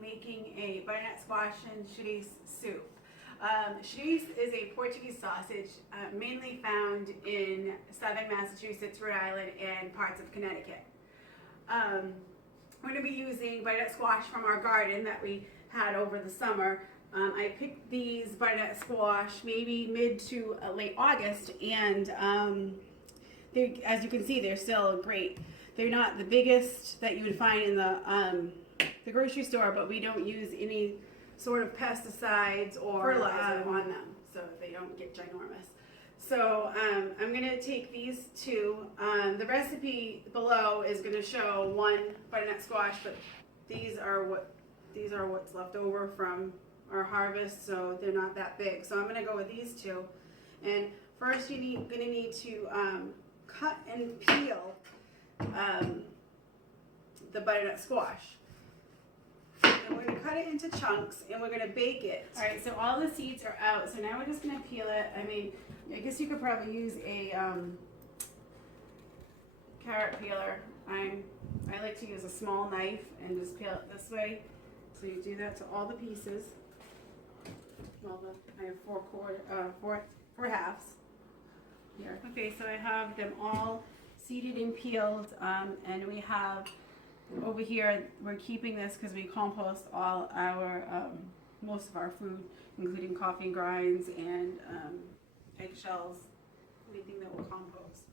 making a butternut squash and chourico soup. Chourico is a Portuguese sausage mainly found in southern Massachusetts, Rhode Island, and parts of Connecticut. We're going to be using butternut squash from our garden that we had over the summer. I picked these butternut squash maybe mid to late August, and as you can see, they're still great. They're not the biggest that you would find in the grocery store, but we don't use any sort of pesticides or fertilizer on them, so they don't get ginormous. So I'm going to take these two. The recipe below is going to show one butternut squash, but these are what's left over from our harvest, so they're not that big. So I'm going to go with these two. And first you're going to need to cut and peel the butternut squash. And we're going to cut it into chunks and we're going to bake it. All right, so all the seeds are out, so now we're just going to peel it. I mean, I guess you could probably use a carrot peeler. I like to use a small knife and just peel it this way. So you do that to all the pieces. Well, I have four halves here. Okay, so I have them all seeded and peeled, and we have over here, we're keeping this because we compost all our, most of our food, including coffee grinds and eggshells, anything that will compost.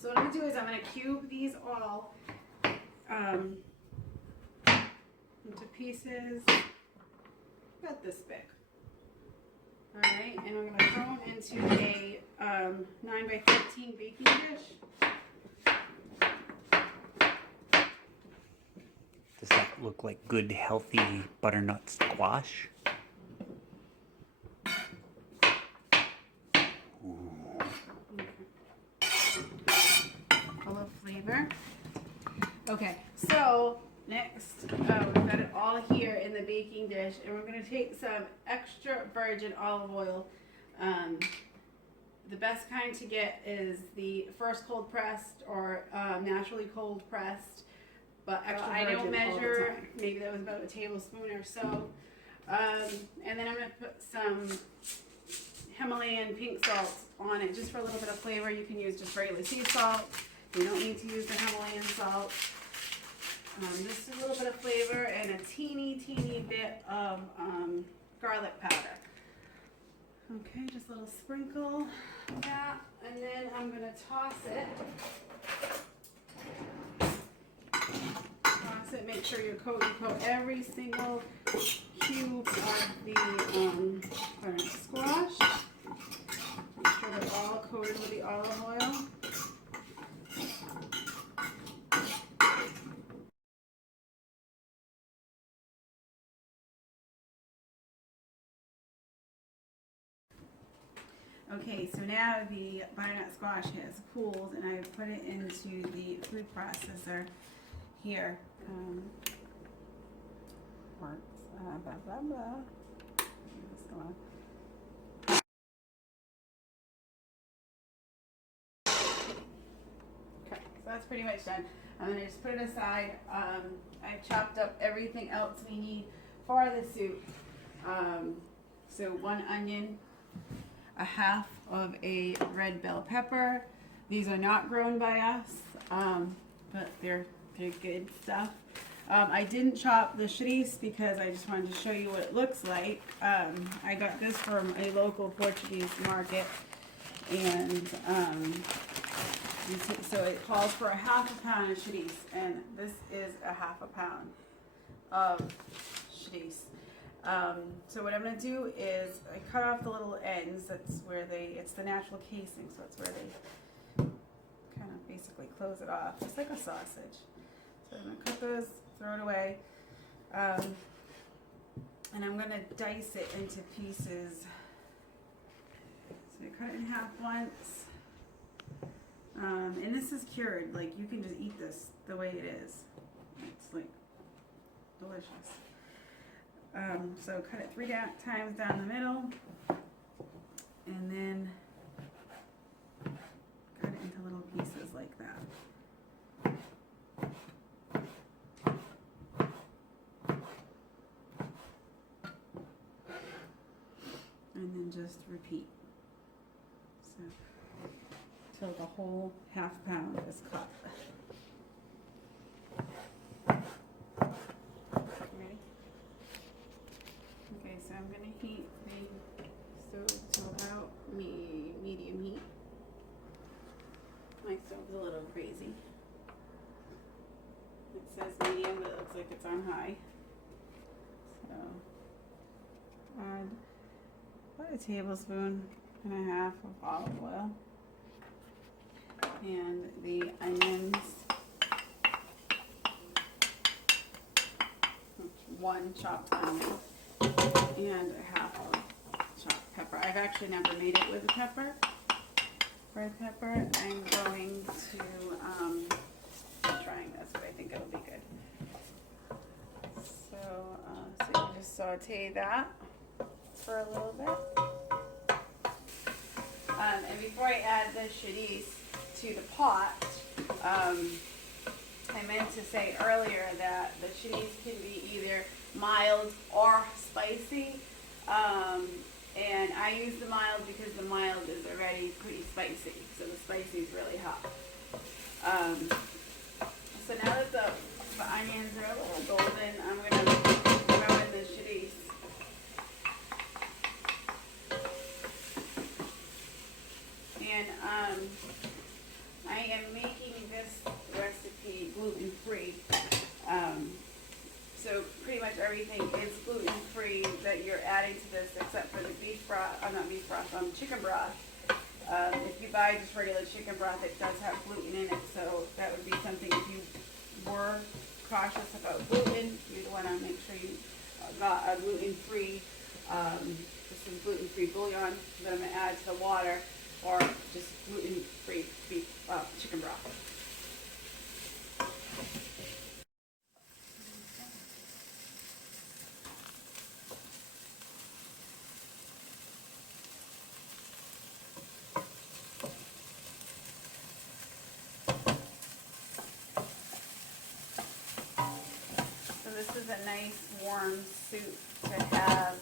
So what I'm going to do is I'm going to cube these all into pieces about this big. Alright, and we're going to throw them into a 9x13 baking dish. Does that look like good, healthy butternut squash? Full of flavor. Okay, so next, we've got it all here in the baking dish, and we're going to take some extra virgin olive oil. The best kind to get is the first cold pressed or naturally cold pressed, but extra virgin. I don't measure, maybe that was about a tablespoon or so. And then I'm going to put some Himalayan pink salt on it just for a little bit of flavor. You can use just regular sea salt. You don't need to use the Himalayan salt. Just a little bit of flavor and a teeny bit of garlic powder. Okay, just a little sprinkle of that, and then I'm going to toss it. Toss it, make sure you coat every single cube of the butternut squash. Make sure they're all coated with the olive oil. Okay, so now the butternut squash has cooled, and I've put it into the food processor here. Blah, blah, blah. Okay, so that's pretty much done. I'm going to just put it aside. I've chopped up everything else we need for the soup. So 1 onion, a half of a red bell pepper. These are not grown by us, but they're good stuff. I didn't chop the chourico because I just wanted to show you what it looks like. I got this from a local Portuguese market, and so it calls for a ½ pound of chourico, and this is a ½ pound of chourico. So what I'm going to do is I cut off the little ends. That's where it's the natural casing, so it's where they kind of basically close it off, just like a sausage. So I'm going to cut those, throw it away, and I'm going to dice it into pieces. So I cut it in half once, and this is cured. Like, you can just eat this the way it is. It's like delicious. So cut it 3 times down the middle, and then cut it into little pieces like that. just repeat. So, till the whole half pound is cut. Ready? Okay, so I'm gonna heat the stove to about medium heat. My stove's a little crazy. It says medium, but it looks like it's on high. So add about a tablespoon and a half of olive oil, and the onions, one chopped onion, and a half of chopped pepper. I've actually never made it with a pepper, red pepper. I'm going to I'm trying this, but I think it'll be good. So you just saute that for a little bit. And before I add the chorizo to the pot, I meant to say earlier that the chorizo can be either mild or spicy. And I use the mild because the mild is already pretty spicy, so the spicy is really hot. So now that the onions are a little golden, I'm going to throw in the chorizo. And I am making this recipe gluten-free. So pretty much everything is gluten-free that you're adding to this, except for the beef broth, chicken broth. If you buy just regular chicken broth, it does have gluten in it, so that would be something, if you were cautious about gluten, you'd want to make sure you got a gluten-free, this is gluten-free bouillon that I'm going to add to the water, or just gluten-free beef, chicken broth. This is a nice warm soup to have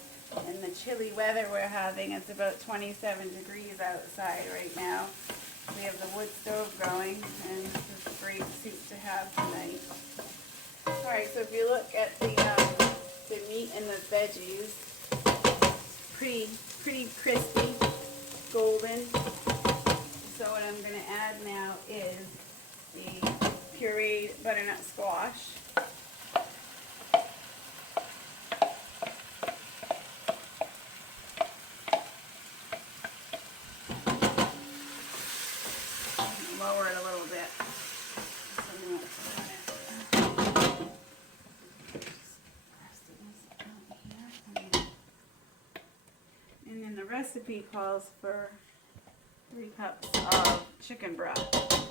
in the chilly weather we're having. It's about 27 degrees outside right now. We have the wood stove going, and this is a great soup to have tonight. Alright, so if you look at the meat and the veggies, pretty crispy, golden. So what I'm going to add now is the pureed butternut squash. Lower it a little bit. And then the recipe calls for 3 cups of chicken broth.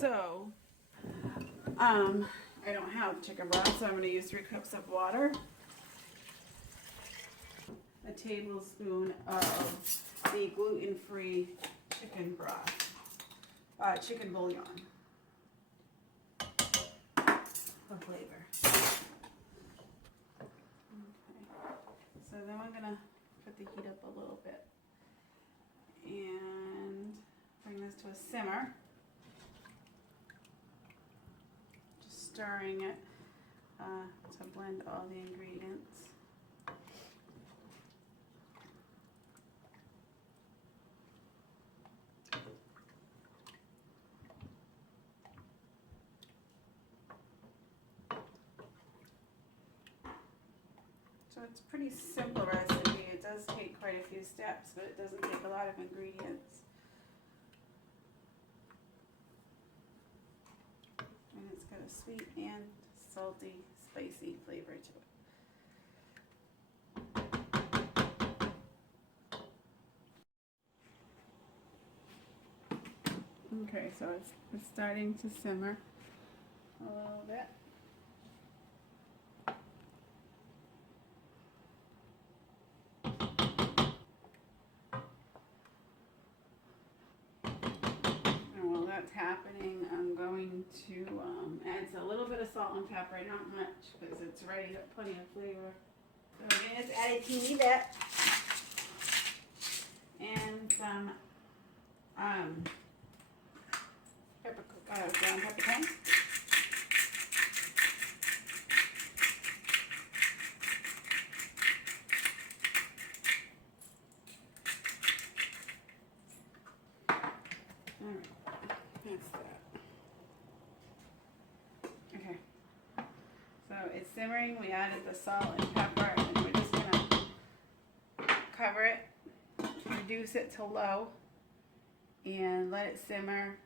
So, I don't have chicken broth, so I'm going to use 3 cups of water, a tablespoon of the gluten-free chicken broth. Chicken bouillon for flavor. Okay. So then we're going to put the heat up a little bit and bring this to a simmer. Just stirring it to blend all the ingredients. So it's a pretty simple recipe. It does take quite a few steps, but it doesn't take a lot of ingredients. And it's got a sweet and salty, spicy flavor to it. Okay, so it's starting to simmer a little bit. That's happening, I'm going to add a little bit of salt and pepper, not much, because it's already got plenty of flavor. So again, it's add a teeny bit. and some ground peppercorn. Alright, that's that. Okay. So it's simmering, we added the salt and pepper, and we're just gonna cover it, reduce it to low, and let it simmer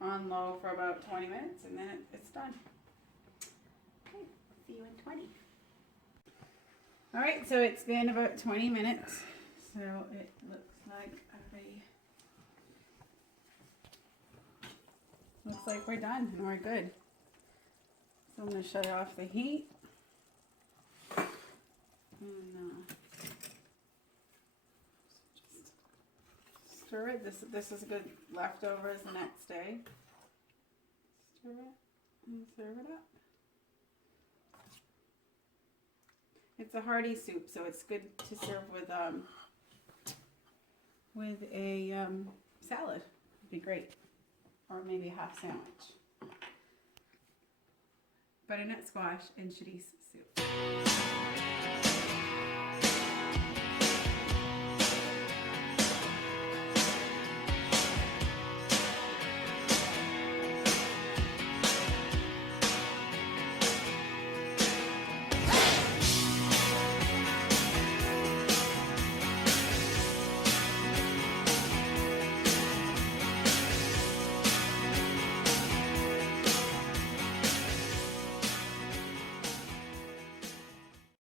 on low for about 20 minutes, and then it's done. Okay, see you in 20. Alright, so it's been about 20 minutes, so it looks like we're done and we're good. So I'm going to shut off the heat. And just stir it. This is good leftovers the next day. Stir it and serve it up. It's a hearty soup, so it's good to serve with a salad. It'd be great. Or maybe a half sandwich. Butternut squash and chorizo soup.